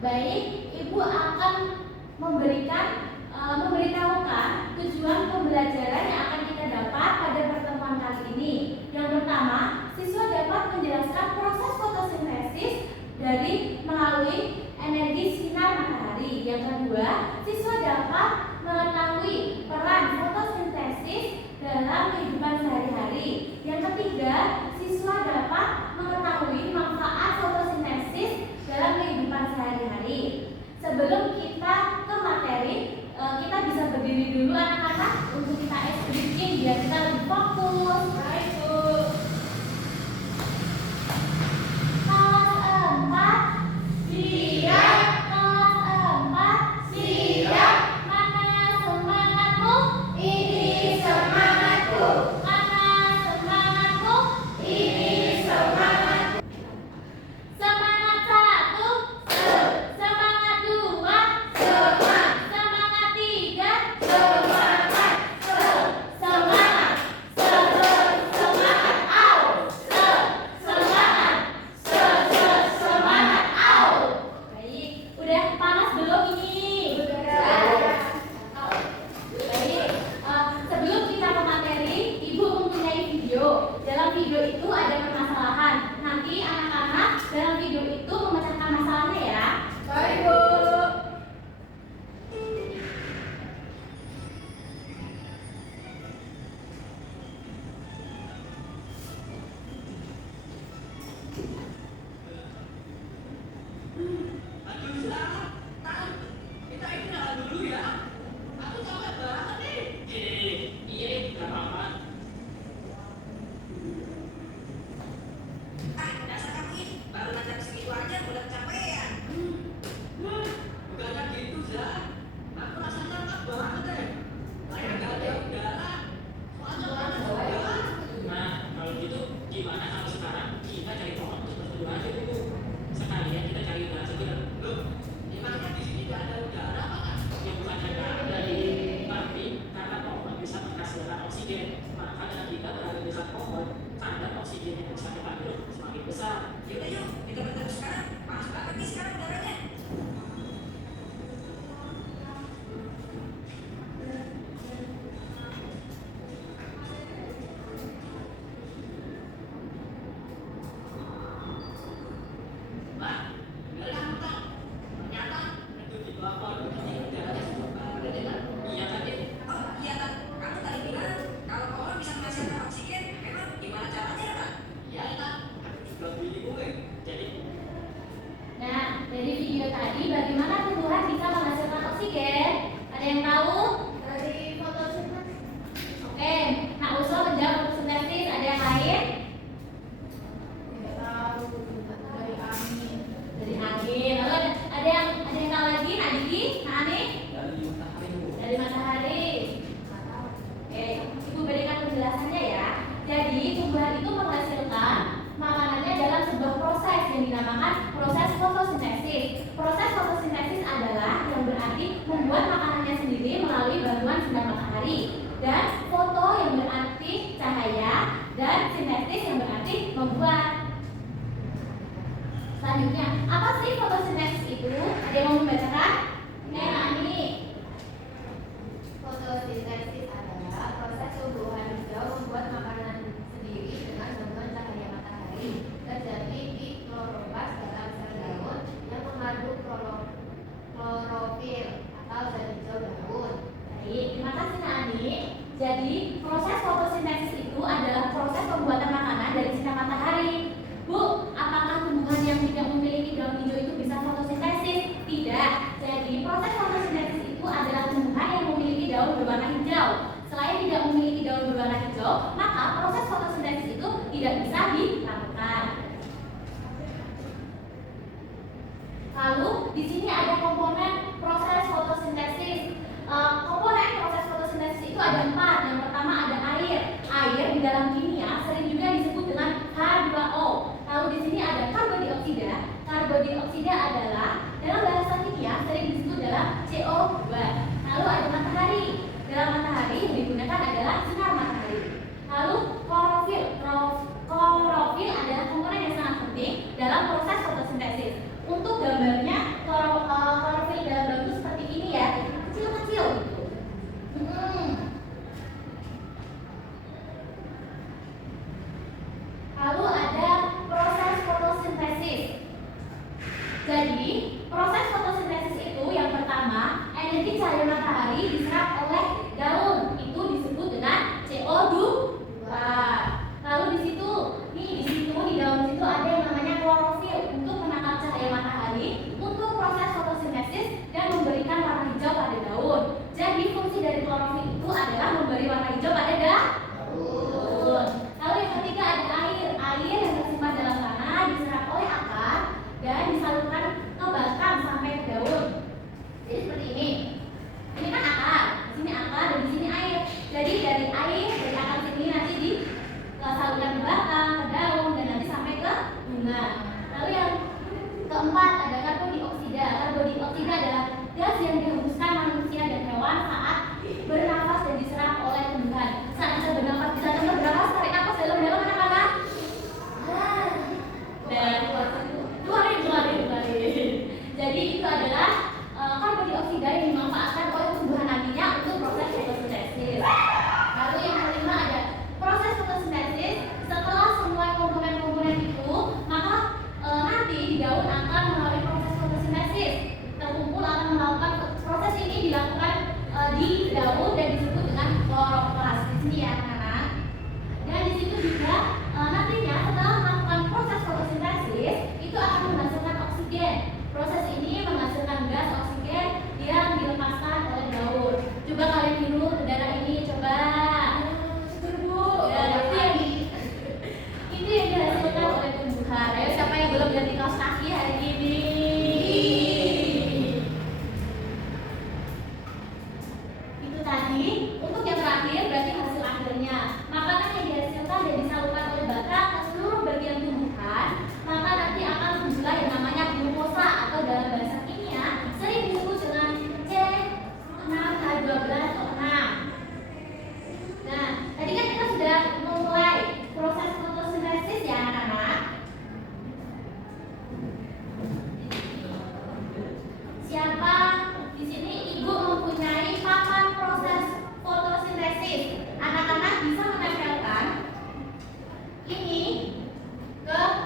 Baik, Ibu akan memberitahukan tujuan pembelajaran yang akan kita dapat pada pertemuan kali ini. Yang pertama, siswa dapat menjelaskan proses fotosintesis dari melalui energi sinar matahari. Yang kedua, siswa dapat mengetahui peran fotosintesis dalam kehidupan sehari-hari. Yang ketiga, siswa dapat mengetahui manfaat fotosintesis dalam kehidupan sehari-hari. Sebelum kita ke materi, kita bisa berdiri dulu anak-anak untuk kita explain biar kita lebih fokus. Baik, Bu. Kelas 4 siap. Kelas 4 siap. Mana semangatmu? Ini semangatku. Mana semangatmu? Ini semangatku. Semangat 1, semangat 2, semangat 3, semangat, semangat, semangat, au, semangat, semangat, au. Baik, udah panas belum ini? Baik, sebelum kita ke materi, Ibu mempunyai video. Dalam video itu ada permasalahan. Nanti anak-anak dalam video itu memecahkan masalahnya ya. Baik, Bu. Nah, dari video tadi bagaimana tumbuhan bisa menghasilkan oksigen? Ada yang tahu? Dari fotosintesis. Oke, Nak Uswa menjawab fotosintesis. Ada yang lain? Tidak tahu. Dari angin. Dari angin. Lalu ada yang tahu lagi? Nak Didi? Nak Ani? Dari matahari. Dari matahari. Oke, Ibu berikan penjelasannya ya. Jadi tumbuhan itu menghasilkan makanannya dalam sebuah proses yang dinamakan proses fotosintesis. Proses fotosintesis adalah yang berarti membuat makanannya sendiri melalui bantuan sinar matahari, dan foto yang berarti cahaya, dan sintesis yang berarti membuat. Selanjutnya, apa sih fotosintesis itu? Ada yang mau membacakan? Ini. Fotosintesis adalah proses tumbuhan hijau membuat makanan sendiri dengan bantuan cahaya matahari. Terjadi di kloroplast dalam sel daun yang mengandung klorofil atau zat hijau daun. Baik, terima kasih Nak Ani. Jadi, proses fotosintesis itu adalah proses pembuatan makanan dari sinar matahari. Bu, apakah tumbuhan yang tidak memiliki daun hijau itu bisa fotosintesis? Tidak. Jadi, proses fotosintesis itu adalah tumbuhan yang memiliki daun berwarna hijau. Selain tidak memiliki daun berwarna hijau, maka proses fotosintesis itu tidak bisa dilakukan. Lalu, di sini ada komponen proses fotosintesis. Komponen proses fotosintesis itu ada 4. Yang pertama ada air. Air di dalam kimia sering juga disebut dengan H2O. Lalu di sini ada karbon dioksida. Karbon dioksida adalah dalam bahasa kimia sering disebut dalam CO2. Lalu ada matahari. Dalam matahari yang digunakan adalah sinar matahari. Lalu klorofil. Klorofil adalah komponen yang sangat penting dalam proses fotosintesis. Untuk gambarnya, klorofil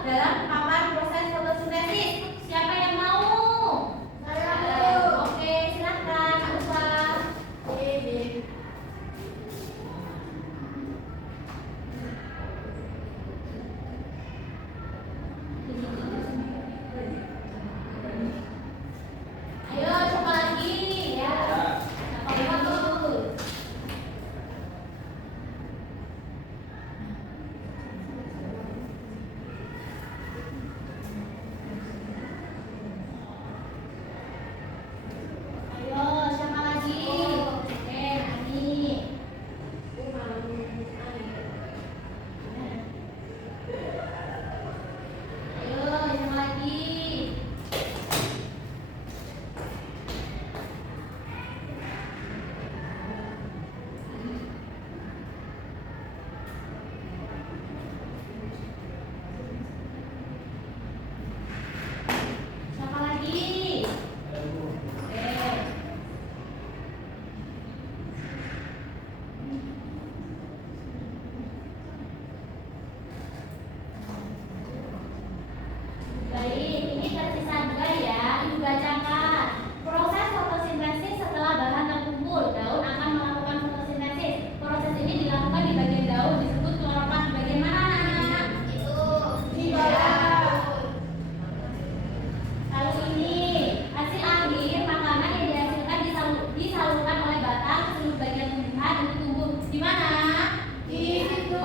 dalam papan proses fotosintesis. Siapa yang mau? Oke, silakan Kak Usha. Ayo coba lagi ya. Siapa dulu? Ayo siapa lagi? Oke, Nani. Ayo yang lagi. Siapa lagi? Oke. Baik, ini tersisa juga ya. Ibu bacakan. Proses fotosintesis setelah bahan terkumpul, daun akan melakukan fotosintesis. Proses ini dilakukan di bagian daun, disebut kloroplast. Di bagian mana, Nak? Di daun. Lalu ini hasil akhir makanan yang dihasilkan disalurkan oleh batang ke seluruh bagian tumbuhan untuk tumbuh. Di mana? Di situ.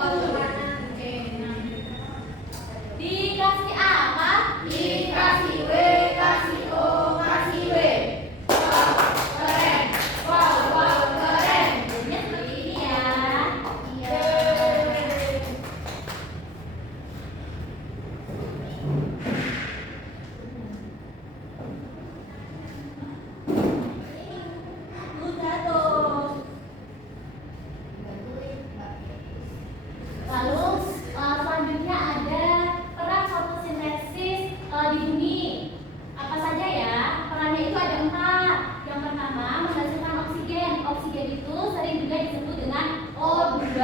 Dikasih apa? Dikasih W, kasih O, kasih W. Wow, keren. Wow, wow, keren. Jadinya seperti ini ya. Iya. Udah tuh. Lalu selanjutnya ada peran fotosintesis di bumi. Apa saja ya? Perannya itu ada 4. Yang pertama menghasilkan oksigen. Oksigen itu sering juga disebut dengan O2.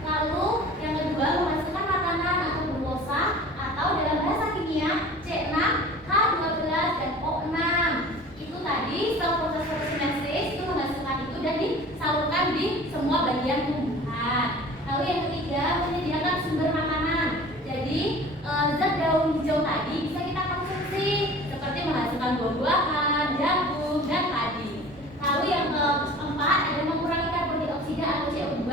Lalu yang kedua menghasilkan makanan atau glukosa atau dalam bahasa kimia C6, H12 dan O6. Itu tadi setelah proses fotosintesis itu menghasilkan itu dan disalurkan di semua bagian tumbuhan. Lalu yang ketiga menyediakan sumber makanan. Jadi zat daun hijau tadi bisa kita konsumsi seperti menghasilkan buah-buahan, jagung dan padi. Lalu yang keempat ada mengurangi karbon dioksida atau CO2.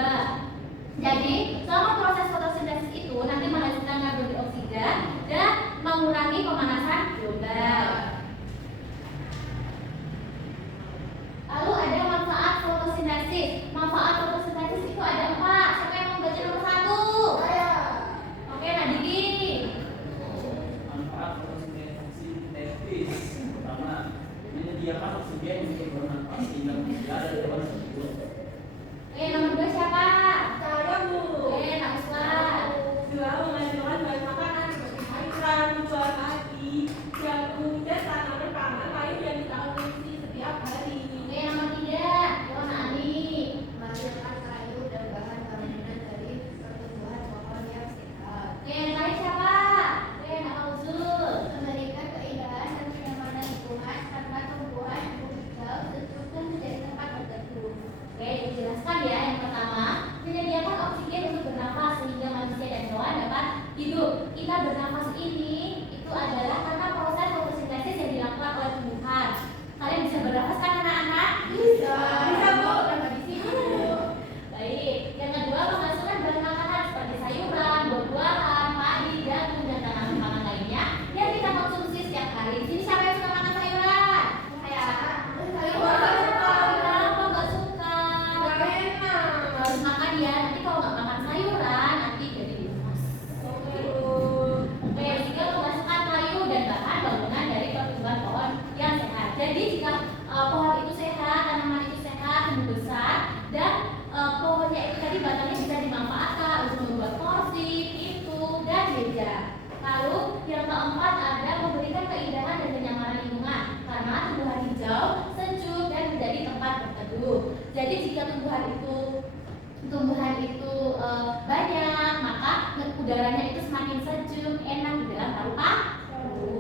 Jadi selama proses fotosintesis itu nanti menghasilkan karbon dioksida dan mengurangi pemanasan global. Lalu ada manfaat fotosintesis. Manfaat fotosintesis itu ada 4. Siapa yang mau baca nomor 1? Oke, Nadiri. Manfaat fotosintesis pertama menyediakan oksigen untuk bermanfaat sehingga manusia dan hewan tersebut. Oke, nomor 2 siapa? Saya, Bu. Oke, Kak Usha. Dua, menghasilkan bahan makanan seperti sayuran, buah padi, jagung, dan tanaman pangan lain yang kita konsumsi setiap hari. Oke, nomor 3 Yohana Ali. Menghasilkan kayu dan bahan bangunan dari pertumbuhan pohon yang sehat. Oke, yang lain siapa? Oke, Kak Fauzul. Memberikan keindahan dan kenyamanan lingkungan tanpa tumbuhan hijau, sejuk dan menjadi tempat berteduh. Oke, dijelaskan ya. Yang pertama, menyediakan oksigen untuk bernafas sehingga manusia dan hewan dapat hidup. Kita bernafas ini itu adalah karena proses fotosintesis yang dilakukan oleh tumbuhan. Kalian bisa bernafas kan anak-anak? Bisa. Bisa, Bu. Kenapa di sini? Baik. Yang kedua, menghasilkan bahan makanan seperti sayuran, buah-buahan, padi, jagung dan tanaman pangan lainnya yang kita konsumsi setiap hari. Di sini siapa yang suka makan sayuran? Saya. Kenapa nggak suka? Harus makan ya. Nanti kalau nggak makan sayuran, nanti jadi lemas. Oke, jika menghasilkan kayu dan bahan bangunan dari pertumbuhan pohon yang sehat. Jadi jika pohon itu sehat, tanaman itu sehat, tumbuh besar, dan pohonnya itu tadi batangnya bisa dimanfaatkan untuk membuat kursi, pintu, dan meja. Lalu yang keempat ada memberikan keindahan dan kenyamanan lingkungan karena tumbuhan hijau, sejuk, dan menjadi tempat berteduh. Jadi jika tumbuhan itu banyak, maka udara udaranya itu semakin sejuk, enak di dalam paru-paru.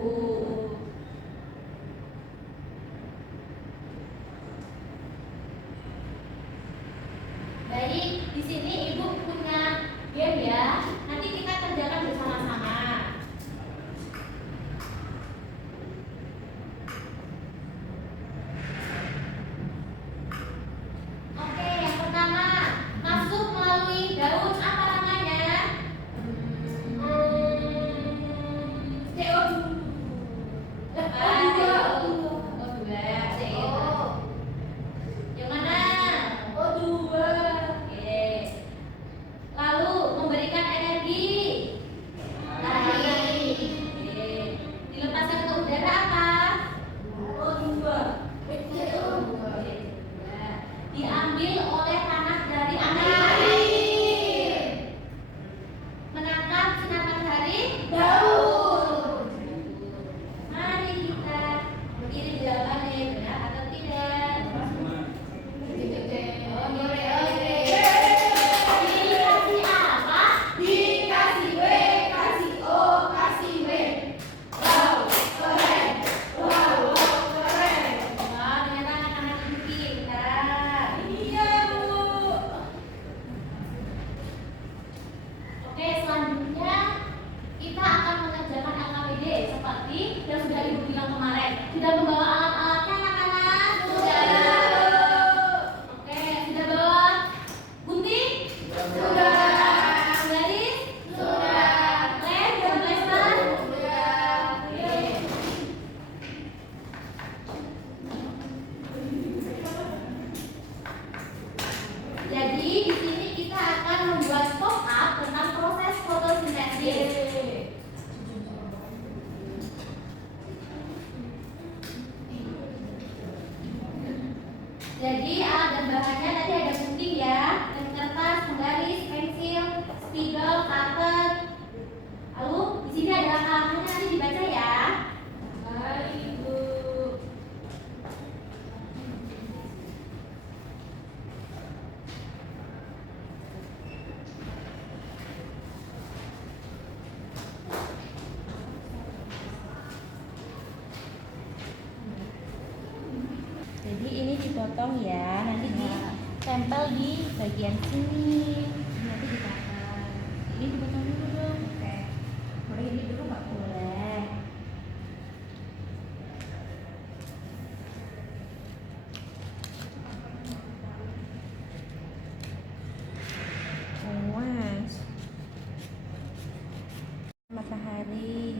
Baik, di sini Ibu punya game ya. Nanti kita kerjakan bersama-sama. Oke, yang pertama, masuk melalui daun apa namanya? CO2. O2, yang mana? O2. Oke. Lalu memberikan energi. Air. Oke. Dilepaskan ke udara apa? O2. Oke. Diambil oleh tanah dari Air. menangkap sinar matahari. Daun. Mari kita berdiri jawabannya benar atau tidak. Dikasih apa? Dikasih W, kasih O, kasih W. Wow, keren. Wow, keren. Wah, ternyata anak-anak ini pintar. Iya, Bu. Oke, selanjutnya kita akan mengerjakan LKPD seperti yang sudah Ibu bilang kemarin. Sudah membawa alat-alatnya anak-anak? Sudah. Oke, sudah bawa gunting? Sudah. Garis? Sudah. Lem dan plester? Sudah. Oke. Jadi di sini kita akan membuat pop-up tentang proses fotosintesis. Jadi alat dan bahannya tadi ada gunting ya, dan kertas, penggaris, pensil, spidol, cutter. Lalu di sini ada langkah-langkahnya nanti dibaca ya. Baik, Bu. Jadi ini dipotong ya, nanti ditempel di bagian sini. Nanti dipotong. Ini dipotong dulu dong. Oke. Boleh ini dulu nggak boleh. Awas. Matahari.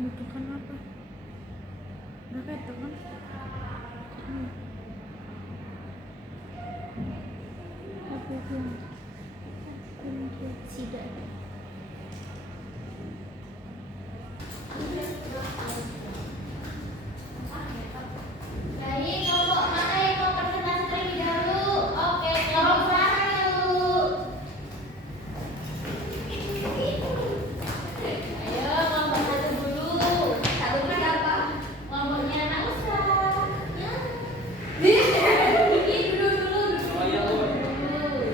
Membutuhkan apa? Berapa itu kan? Apa itu? Sidak. Jadi kelompok mana yang mau presentasi terlebih dahulu? Oke, kelompok mana dulu? Ayo kelompok satu dulu. Satu siapa? Kelompoknya anak usah. Di. Duduk dulu. Oh iya, Bu. Dulu.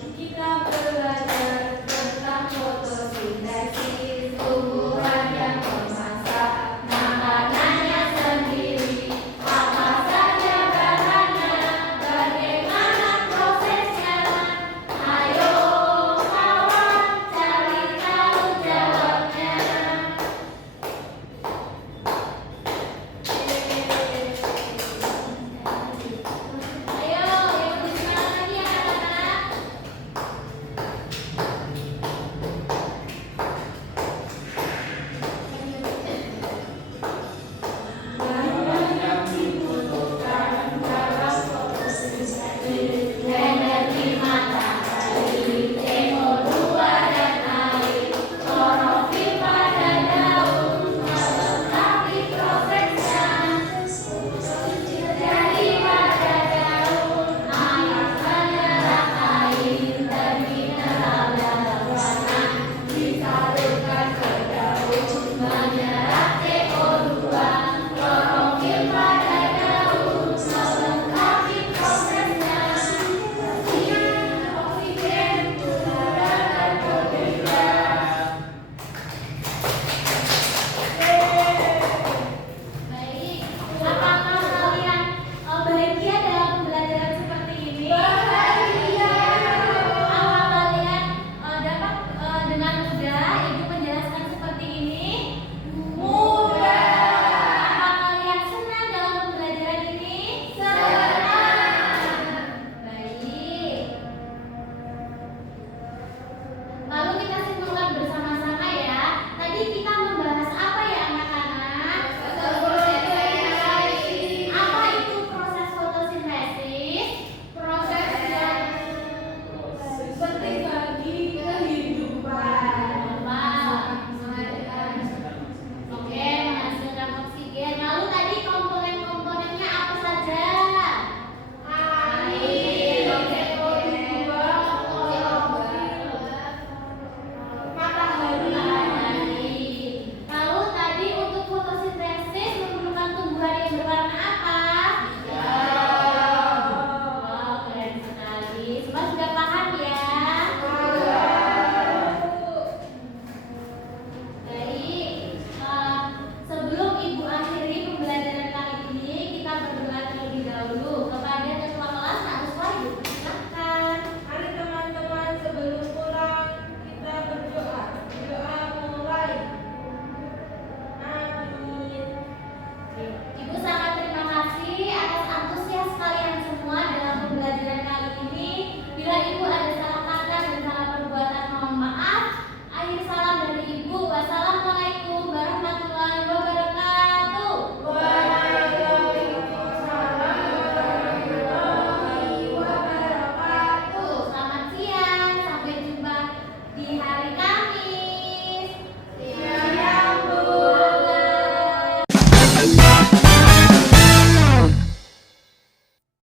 Kita